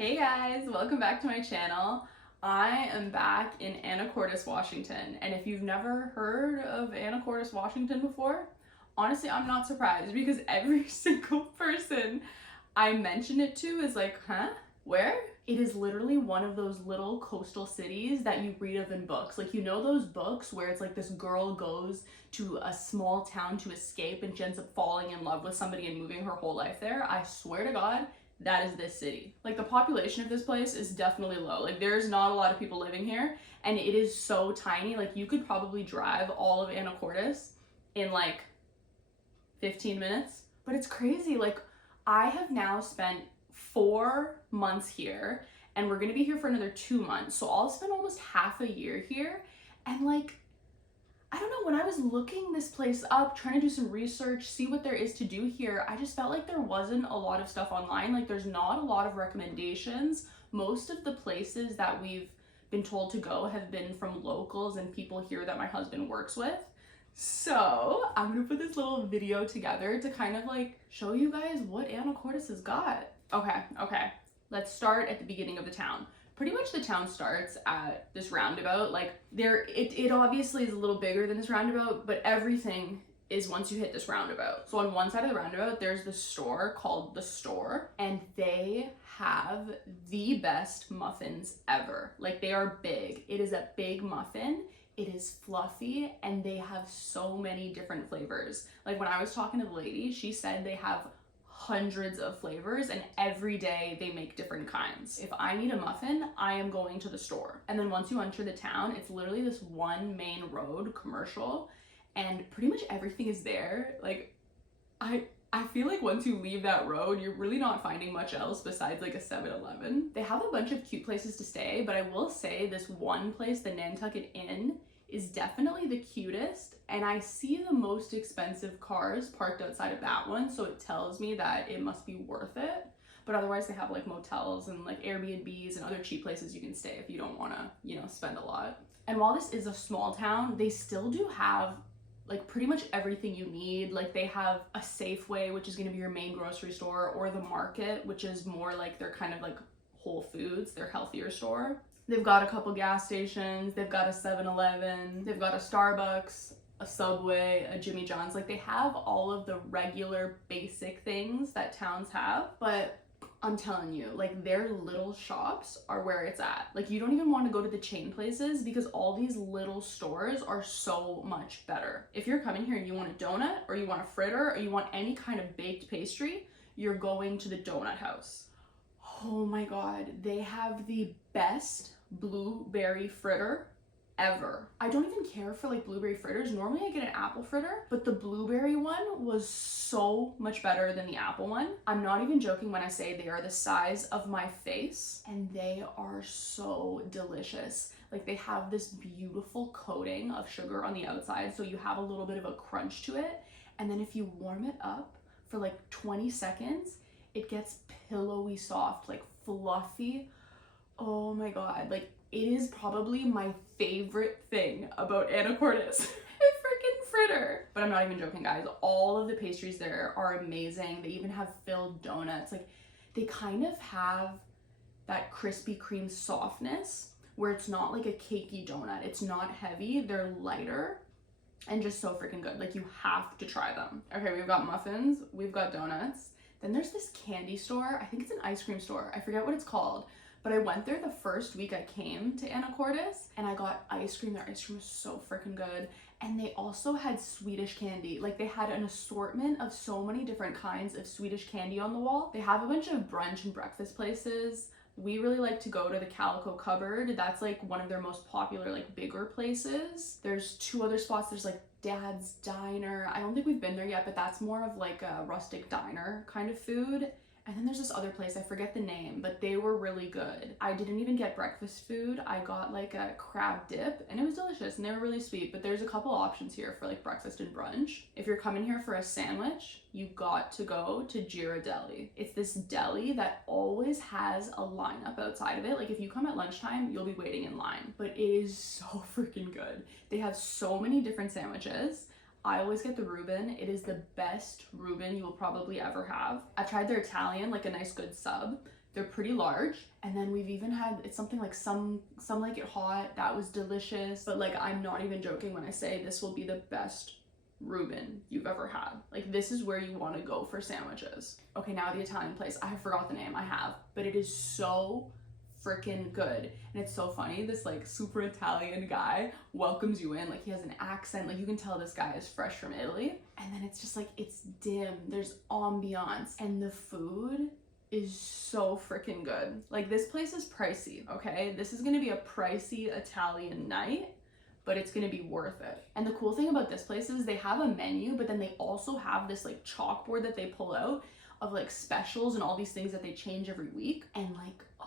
Hey guys, welcome back to my channel. I am back in Anacortes, Washington, and if you've never heard of Anacortes, Washington before, honestly, I'm not surprised because every single person I mention it to is like, huh? Where? It is literally one of those little coastal cities that you read of in books. Like, you know those books where it's like this girl goes to a small town to escape and she ends up falling in love with somebody and moving her whole life there? I swear to God, that is this city. Like, the population of this place is definitely low. Like, there's not a lot of people living here, and it is so tiny. Like, you could probably drive all of Anacortes in like 15 minutes. But it's crazy. Like, I have now spent 4 months here, and we're gonna be here for another 2 months. So I'll spend almost half a year here. And like, I don't know, when I was looking this place up, trying to do some research, see what there is to do here, I just felt like there wasn't a lot of stuff online. Like, there's not a lot of recommendations. Most of the places that we've been told to go have been from locals and people here that my husband works with. So I'm gonna put this little video together to kind of like show you guys what Anacortes has got. Okay. Let's start at the beginning of the town. Pretty much the town starts at this roundabout. Like, it obviously is a little bigger than this roundabout, but everything is once you hit this roundabout. So on one side of the roundabout, there's the store called The Store, and they have the best muffins ever. Like, they are big. It is a big muffin. It is fluffy, and they have so many different flavors. Like, when I was talking to the lady, she said they have hundreds of flavors, and every day they make different kinds. If I need a muffin, I am going to the store. And then once you enter the town, it's literally this one main road, commercial, and pretty much everything is there. Like, I feel like once you leave that road, you're really not finding much else besides like a 7-Eleven. They have a bunch of cute places to stay, but I will say this one place, the Nantucket Inn, is definitely the cutest, and I see the most expensive cars parked outside of that one, so it tells me that it must be worth it. But otherwise they have like motels and like Airbnbs and other cheap places you can stay if you don't want to, spend a lot. And while this is a small town, they still do have like pretty much everything you need. Like, they have a Safeway, which is going to be your main grocery store, or the Market, which is more like their kind of like Whole Foods, their healthier store. They've got a couple gas stations, they've got a 7-Eleven, they've got a Starbucks, a Subway, a Jimmy John's. Like, they have all of the regular basic things that towns have, but I'm telling you, like, their little shops are where it's at. Like, you don't even want to go to the chain places because all these little stores are so much better. If you're coming here and you want a donut, or you want a fritter, or you want any kind of baked pastry, you're going to the donut house. Oh my God, they have the best blueberry fritter ever. I don't even care for like blueberry fritters. Normally I get an apple fritter, but the blueberry one was so much better than the apple one. I'm not even joking when I say they are the size of my face, and they are so delicious. Like, they have this beautiful coating of sugar on the outside, so you have a little bit of a crunch to it, and then if you warm it up for like 20 seconds, it gets pillowy soft, like fluffy. Oh my God, like, it is probably my favorite thing about Anacortes. A freaking fritter. But I'm not even joking, guys. All of the pastries there are amazing. They even have filled donuts. Like, they kind of have that Krispy Kreme softness where it's not like a cakey donut. It's not heavy. They're lighter and just so freaking good. Like, you have to try them. Okay, we've got muffins. We've got donuts. Then there's this candy store. I think it's an ice cream store. I forget what it's called. But I went there the first week I came to Anacortes, and I got ice cream. Their ice cream was so freaking good. And they also had Swedish candy. Like, they had an assortment of so many different kinds of Swedish candy on the wall. They have a bunch of brunch and breakfast places. We really like to go to the Calico Cupboard. That's like one of their most popular, like, bigger places. There's 2 other spots. There's like Dad's Diner. I don't think we've been there yet, but that's more of like a rustic diner kind of food. And then there's this other place, I forget the name, but they were really good. I didn't even get breakfast food. I got like a crab dip, and it was delicious, and they were really sweet. But there's a couple options here for like breakfast and brunch. If you're coming here for a sandwich, you got to go to Ghirardelli. It's this deli that always has a lineup outside of it. Like, if you come at lunchtime, you'll be waiting in line. But it is so freaking good. They have so many different sandwiches. I always get the Reuben. It is the best Reuben you will probably ever have. I've tried their Italian, like a nice good sub. They're pretty large. And then we've even had, it's something like some like it hot. That was delicious. But like, I'm not even joking when I say this will be the best Reuben you've ever had. Like, this is where you want to go for sandwiches. Okay, now the Italian place. I forgot the name. I have. But it is so freaking good. And it's so funny. This like super Italian guy welcomes you in. Like, he has an accent. Like, you can tell this guy is fresh from Italy. And then it's just like, it's dim. There's ambiance. And the food is so freaking good. Like, this place is pricey, okay? This is gonna be a pricey Italian night, but it's gonna be worth it. And the cool thing about this place is they have a menu, but then they also have this like chalkboard that they pull out of like specials and all these things that they change every week. And like, oh,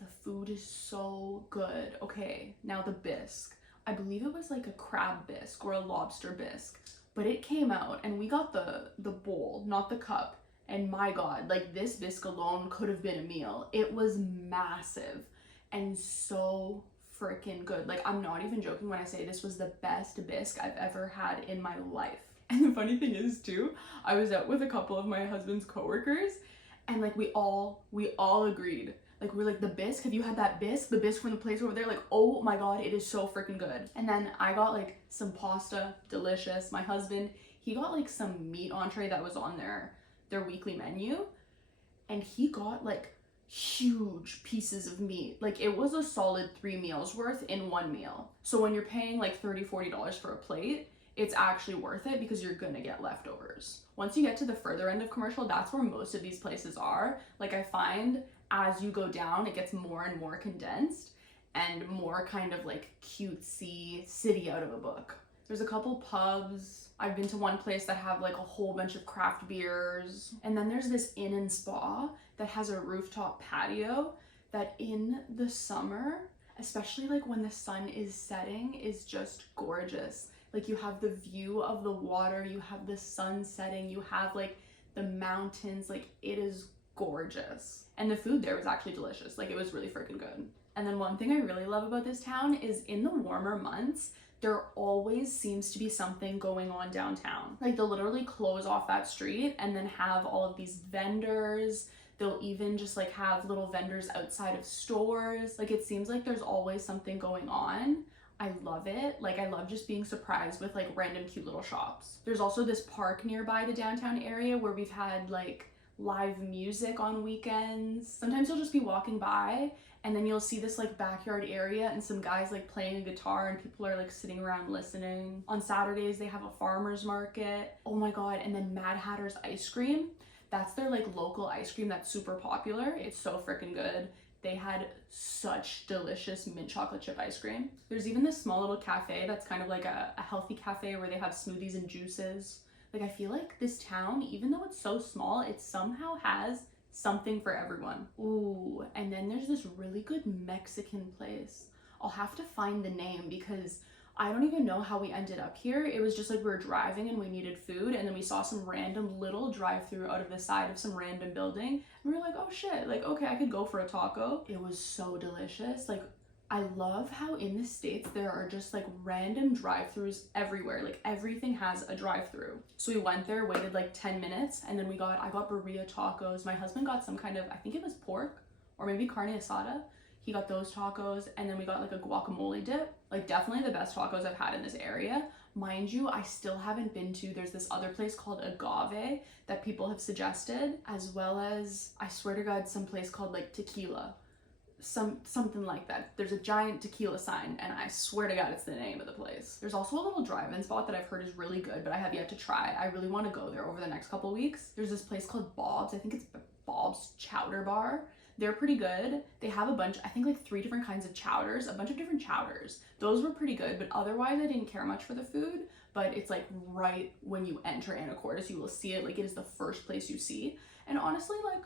the food is so good. Okay, now the bisque. I believe it was like a crab bisque or a lobster bisque, but it came out and we got the bowl, not the cup. And my God, like, this bisque alone could have been a meal. It was massive and so freaking good. Like, I'm not even joking when I say this was the best bisque I've ever had in my life. And the funny thing is too, I was out with a couple of my husband's coworkers and like we all agreed. Like, we're like, the bisque, have you had that bisque? The bisque from the place over there, like, oh my God, it is so freaking good. And then I got like some pasta, delicious. My husband, he got like some meat entree that was on their weekly menu, and he got like huge pieces of meat. Like, it was a solid 3 meals worth in one meal. So when you're paying like $30-40 for a plate, it's actually worth it because you're gonna get leftovers. Once you get to the further end of commercial, that's where most of these places are. Like, I find as you go down, it gets more and more condensed and more kind of like cutesy city out of a book. There's a couple pubs. I've been to one place that have like a whole bunch of craft beers. And then there's this inn and spa that has a rooftop patio that in the summer, especially like when the sun is setting, is just gorgeous. Like, you have the view of the water, you have the sun setting, you have like the mountains, like, it is gorgeous. And the food there was actually delicious. Like, it was really freaking good. And then one thing I really love about this town is in the warmer months, there always seems to be something going on downtown. Like, they'll literally close off that street and then have all of these vendors. They'll even just like have little vendors outside of stores. Like, it seems like there's always something going on. I love it. Like, I love just being surprised with like random cute little shops. There's also this park nearby the downtown area where we've had like live music on weekends. Sometimes you'll just be walking by and then you'll see this like backyard area and some guys like playing a guitar and people are like sitting around listening. On Saturdays, they have a farmer's market. Oh my God. And then Mad Hatter's ice cream. That's their like local ice cream that's super popular. It's so freaking good. They had such delicious mint chocolate chip ice cream. There's even this small little cafe that's kind of like a healthy cafe where they have smoothies and juices. Like, I feel like this town, even though it's so small, it somehow has something for everyone. Ooh, and then there's this really good Mexican place. I'll have to find the name because I don't even know how we ended up here. It was just like we were driving and we needed food, and then we saw some random little drive-through out of the side of some random building. And we were like, oh shit, like, okay, I could go for a taco. It was so delicious. Like, I love how in the States there are just like random drive-throughs everywhere. Like, everything has a drive-through. So we went there, waited like 10 minutes, and then I got burrito tacos. My husband got some kind of, I think it was pork or maybe carne asada. He got those tacos, and then we got like a guacamole dip. Like, definitely the best tacos I've had in this area. Mind you, I still haven't been to, there's this other place called Agave that people have suggested, as well as, I swear to God, some place called like Tequila. Something like that. There's a giant tequila sign, and I swear to God it's the name of the place. There's also a little drive-in spot that I've heard is really good, but I have yet to try. I really want to go there over the next couple weeks. There's this place called Bob's. I think it's Bob's Chowder Bar. They're pretty good. They have a bunch, I think like 3 different kinds of chowders, a bunch of different chowders. Those were pretty good, but otherwise I didn't care much for the food. But it's like right when you enter Anacortes, you will see it. Like, it is the first place you see. And honestly, like,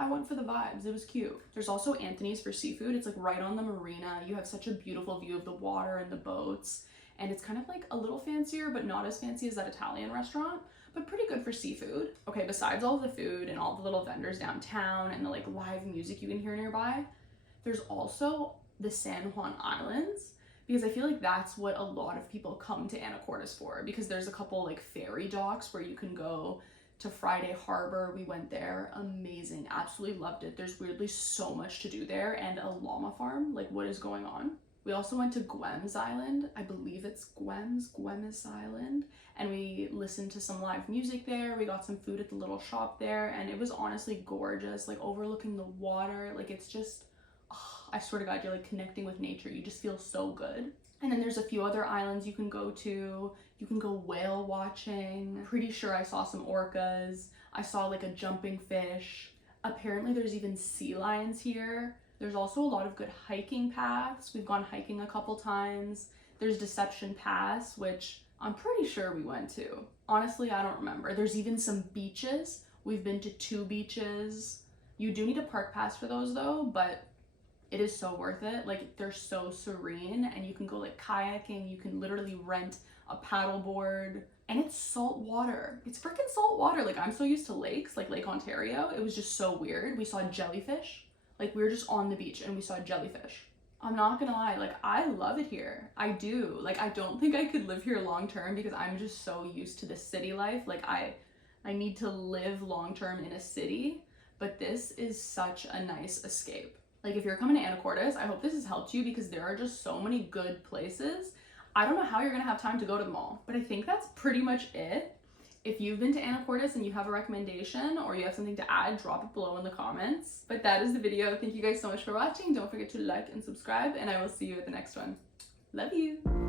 I went for the vibes. It was cute. There's also Anthony's for seafood. It's like right on the marina. You have such a beautiful view of the water and the boats. And it's kind of like a little fancier, but not as fancy as that Italian restaurant, but pretty good for seafood. Okay, besides all the food and all the little vendors downtown and the like live music you can hear nearby, there's also the San Juan Islands, because I feel like that's what a lot of people come to Anacortes for, because there's a couple like ferry docks where you can go to Friday Harbor. We went there. Amazing. Absolutely loved it. There's weirdly so much to do there, and a llama farm. Like, what is going on? We also went to Guems Island. I believe it's Guems Island. And we listened to some live music there. We got some food at the little shop there, and it was honestly gorgeous, like overlooking the water. Like, it's just, oh, I swear to God, you're like connecting with nature. You just feel so good. And then there's a few other islands you can go to. You can go whale watching. Pretty sure I saw some orcas. I saw like a jumping fish. Apparently there's even sea lions here. There's also a lot of good hiking paths. We've gone hiking a couple times. There's Deception Pass, which I'm pretty sure we went to. Honestly, I don't remember. There's even some beaches. We've been to 2 beaches. You do need a park pass for those though, but it is so worth it. Like, they're so serene, and you can go like kayaking. You can literally rent a paddleboard, and it's salt water. It's freaking salt water. Like, I'm so used to lakes, like Lake Ontario. It was just so weird. We saw jellyfish. Like, we were just on the beach and we saw jellyfish. I'm not gonna lie, like, I love it here. I do. Like, I don't think I could live here long term because I'm just so used to the city life. Like, I need to live long term in a city, but this is such a nice escape. Like, if you're coming to Anacortes, I hope this has helped you because there are just so many good places. I don't know how you're gonna have time to go to them all, but I think that's pretty much it. If you've been to Anacortes and you have a recommendation or you have something to add, drop it below in the comments. But that is the video. Thank you guys so much for watching. Don't forget to like and subscribe, and I will see you at the next one. Love you.